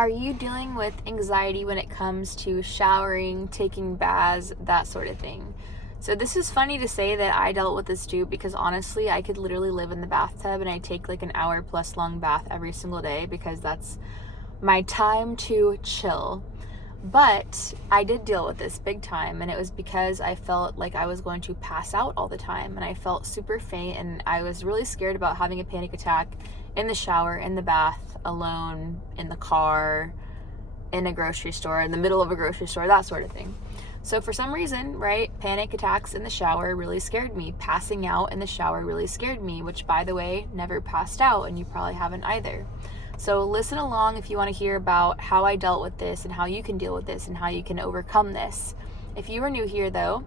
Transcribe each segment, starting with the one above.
Are you dealing with anxiety when it comes to showering, taking baths, that sort of thing? So this is funny to say that I dealt with this too, because honestly, I could literally live in the bathtub and I take like an hour plus long bath every single day because that's my time to chill. But I did deal with this big time, and it was because I felt like I was going to pass out all the time, and I felt super faint, and I was really scared about having a panic attack in the shower, in the bath, alone, in the car, in a grocery store, in the middle of a grocery store, that sort of thing. So for some reason, right, panic attacks in the shower really scared me. Passing out in the shower really scared me, which, by the way, never passed out, and you probably haven't either. So listen along if you want to hear about how I dealt with this and how you can deal with this and how you can overcome this. If you are new here though,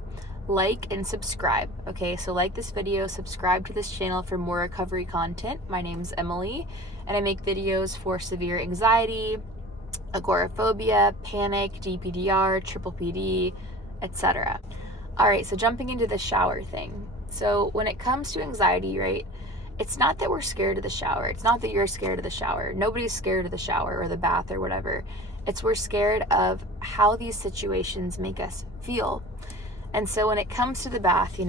like and subscribe. Okay, so like this video, subscribe to this channel for more recovery content. My name's Emily, and I make videos for severe anxiety, agoraphobia, panic, DPDR, PPPD, etc. All right, so jumping into the shower thing. So when it comes to anxiety, right, it's not that we're scared of the shower. It's not that you're scared of the shower. Nobody's scared of the shower or the bath or whatever. It's we're scared of how these situations make us feel. And so when it comes to the bath,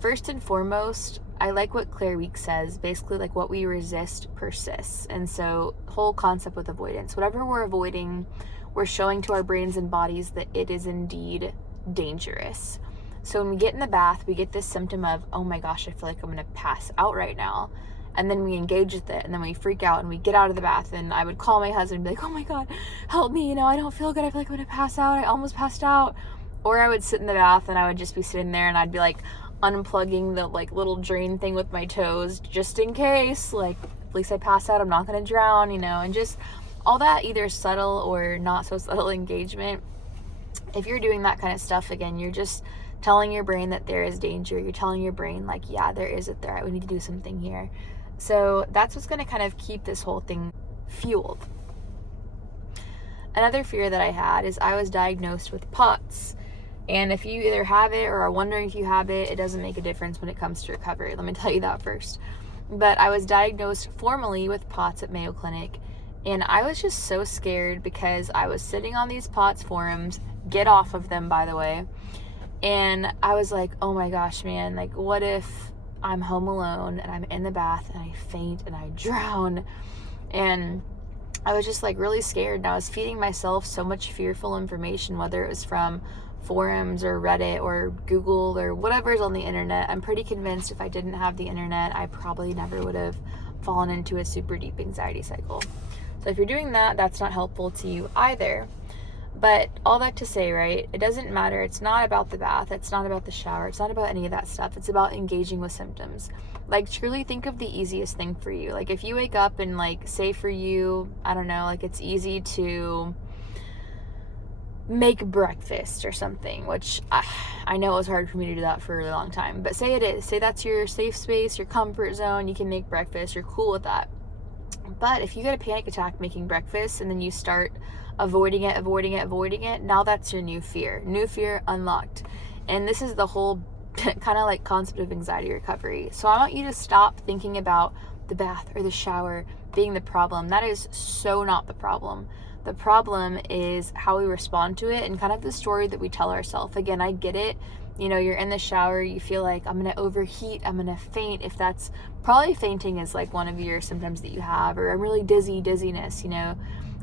first and foremost, I like what Claire Week says, basically like what we resist persists. And so whole concept with avoidance, whatever we're avoiding, we're showing to our brains and bodies that it is indeed dangerous. So when we get in the bath, we get this symptom of, oh my gosh, I feel like I'm going to pass out right now. And then we engage with it, and then we freak out, and we get out of the bath, and I would call my husband and be like, oh my God, help me, I don't feel good, I feel like I'm going to pass out, I almost passed out. Or I would sit in the bath, and I would just be sitting there, and I'd be like unplugging the like little drain thing with my toes, just in case, like, at least I pass out, I'm not going to drown, and just all that either subtle or not so subtle engagement. If you're doing that kind of stuff, again, you're just telling your brain that there is danger. You're telling your brain, like, yeah, there is a threat. We need to do something here. So that's what's going to kind of keep this whole thing fueled. Another fear that I had is I was diagnosed with POTS. And if you either have it or are wondering if you have it, it doesn't make a difference when it comes to recovery. Let me tell you that first. But I was diagnosed formally with POTS at Mayo Clinic. And I was just so scared because I was sitting on these POTS forums. Get off of them, by the way. And I was like, oh my gosh, man, like, what if I'm home alone and I'm in the bath and I faint and I drown? And I was just like really scared, and I was feeding myself so much fearful information, whether it was from forums or Reddit or Google or whatever's on the internet. I'm pretty convinced if I didn't have the internet, I probably never would have fallen into a super deep anxiety cycle. So if you're doing that, that's not helpful to you either. But all that to say, right, it doesn't matter. It's not about the bath. It's not about the shower. It's not about any of that stuff. It's about engaging with symptoms. Like, truly think of the easiest thing for you. Like, if you wake up and, like, say for you, I don't know, like, it's easy to make breakfast or something, which I know it was hard for me to do that for a really long time. But say it is. Say that's your safe space, your comfort zone. You can make breakfast. You're cool with that. But if you get a panic attack making breakfast and then you start avoiding it, now that's your new fear unlocked. And this is the whole kind of like concept of anxiety recovery. So I want you to stop thinking about the bath or the shower being the problem. That is so not the problem. The problem is how we respond to it and kind of the story that we tell ourselves. Again, I get it. You're in the shower, you feel like I'm going to overheat, I'm going to faint. If that's probably fainting is like one of your symptoms that you have, or I'm really dizziness,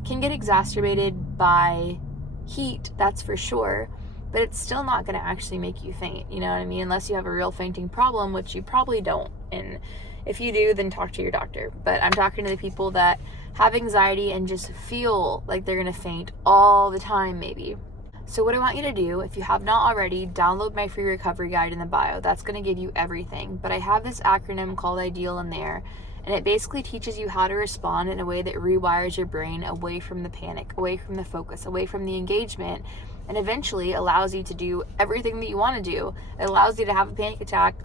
can get exacerbated by heat, that's for sure, but it's still not going to actually make you faint, you know what I mean? Unless you have a real fainting problem, which you probably don't. And if you do, then talk to your doctor. But I'm talking to the people that have anxiety and just feel like they're going to faint all the time, maybe. So what I want you to do, if you have not already, download my free recovery guide in the bio. That's going to give you everything. But I have this acronym called IDEAL in there, and it basically teaches you how to respond in a way that rewires your brain away from the panic, away from the focus, away from the engagement, and eventually allows you to do everything that you want to do. It allows you to have a panic attack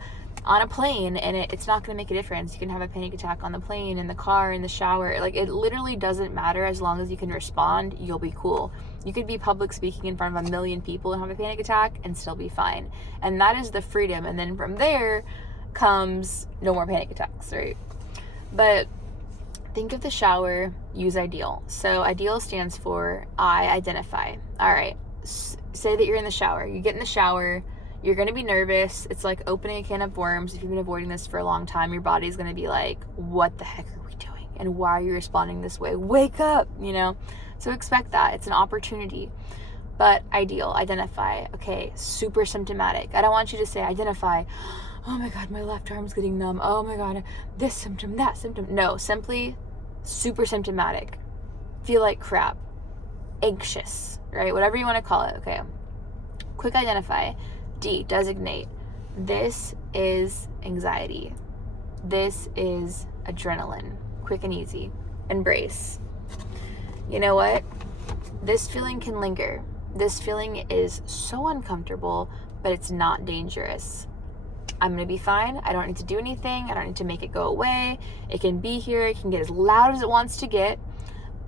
on a plane, and it's not going to make a difference. You can have a panic attack on the plane, in the car, in the shower. Like, it literally doesn't matter. As long as you can respond, you'll be cool. You could be public speaking in front of 1 million people and have a panic attack and still be fine. And that is the freedom. And then from there comes no more panic attacks, right? But think of the shower, use ideal. So ideal stands for I identify. All right, say that you're in the shower. You get in the shower, you're going to be nervous. It's like opening a can of worms. If you've been avoiding this for a long time, your body's going to be like, what the heck are we doing? And why are you responding this way? Wake up, you know? So expect that. It's an opportunity. But ideal, identify. Okay, super symptomatic. I don't want you to say identify. Oh my God, my left arm's getting numb. Oh my God, this symptom, that symptom. No, simply super symptomatic. Feel like crap. Anxious, right? Whatever you want to call it. Okay. Quick identify. D, designate. This is anxiety. This is adrenaline. Quick and easy. Embrace. You know what? This feeling can linger. This feeling is so uncomfortable, but it's not dangerous. I'm going to be fine. I don't need to do anything. I don't need to make it go away. It can be here. It can get as loud as it wants to get.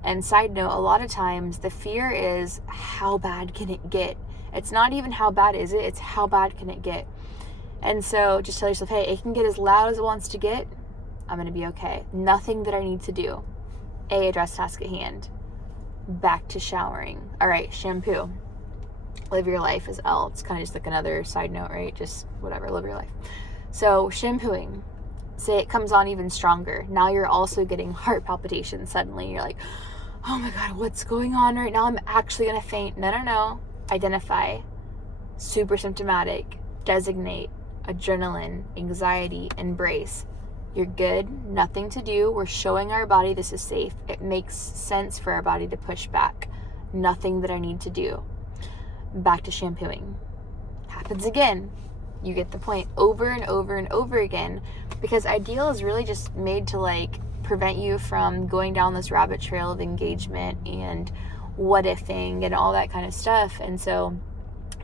And side note, a lot of times the fear is, how bad can it get? It's not even how bad is it, it's how bad can it get. And so just tell yourself, hey, it can get as loud as it wants to get. I'm going to be okay. Nothing that I need to do. A, address task at hand. Back to showering. All right, shampoo. Live your life is L. It's kind of just like another side note, right? Just whatever, live your life. So shampooing. Say it comes on even stronger. Now you're also getting heart palpitations suddenly. You're like, oh my God, what's going on right now? I'm actually going to faint. No. Identify. Super symptomatic. Designate. Adrenaline. Anxiety. Embrace. You're good. Nothing to do. We're showing our body this is safe. It makes sense for our body to push back. Nothing that I need to do. Back to shampooing. Happens again. You get the point. Over and over and over again, because ideal is really just made to like prevent you from going down this rabbit trail of engagement and what ifing and all that kind of stuff. And so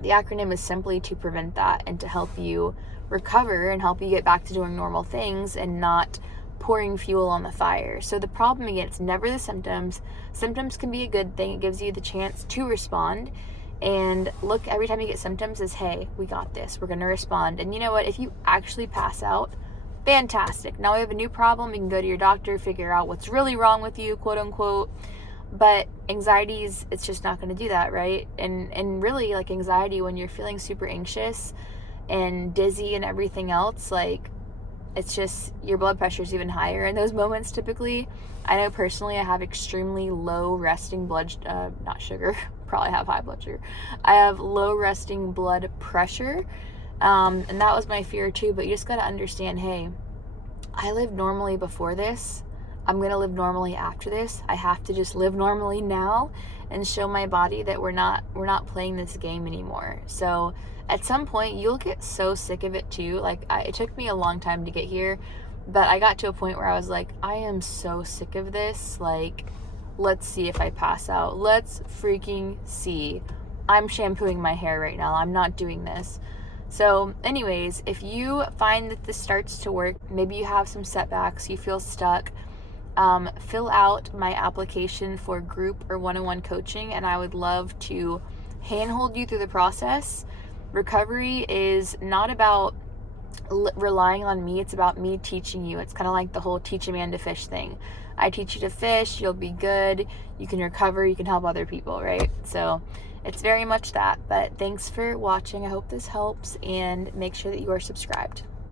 the acronym is simply to prevent that and to help you recover and help you get back to doing normal things and not pouring fuel on the fire. So the problem, again, it's never the symptoms. Symptoms can be a good thing. It gives you the chance to respond. And look, every time you get symptoms is, hey, we got this. We're going to respond. And you know what? If you actually pass out, fantastic. Now we have a new problem. You can go to your doctor, figure out what's really wrong with you, quote unquote. But anxieties, it's just not going to do that, right? And really, like anxiety, when you're feeling super anxious and dizzy and everything else, like it's just your blood pressure is even higher in those moments typically. I know personally I have extremely low resting blood, not sugar, probably have high blood sugar. I have low resting blood pressure. And that was my fear too, but you just got to understand, hey, I lived normally before this. I'm going to live normally after this. I have to just live normally now and show my body that we're not playing this game anymore. So at some point you'll get so sick of it too. Like it took me a long time to get here, but I got to a point where I was like, I am so sick of this. Like, let's see if I pass out. Let's freaking see. I'm shampooing my hair right now. I'm not doing this. So anyways, if you find that this starts to work, maybe you have some setbacks, you feel stuck, fill out my application for group or one-on-one coaching, and I would love to handhold you through the process. Recovery is not about relying on me. It's about me teaching you. It's kind of like the whole teach a man to fish thing. I teach you to fish, you'll be good, you can recover, you can help other people, right? So it's very much that. But thanks for watching. I hope this helps, and make sure that you are subscribed.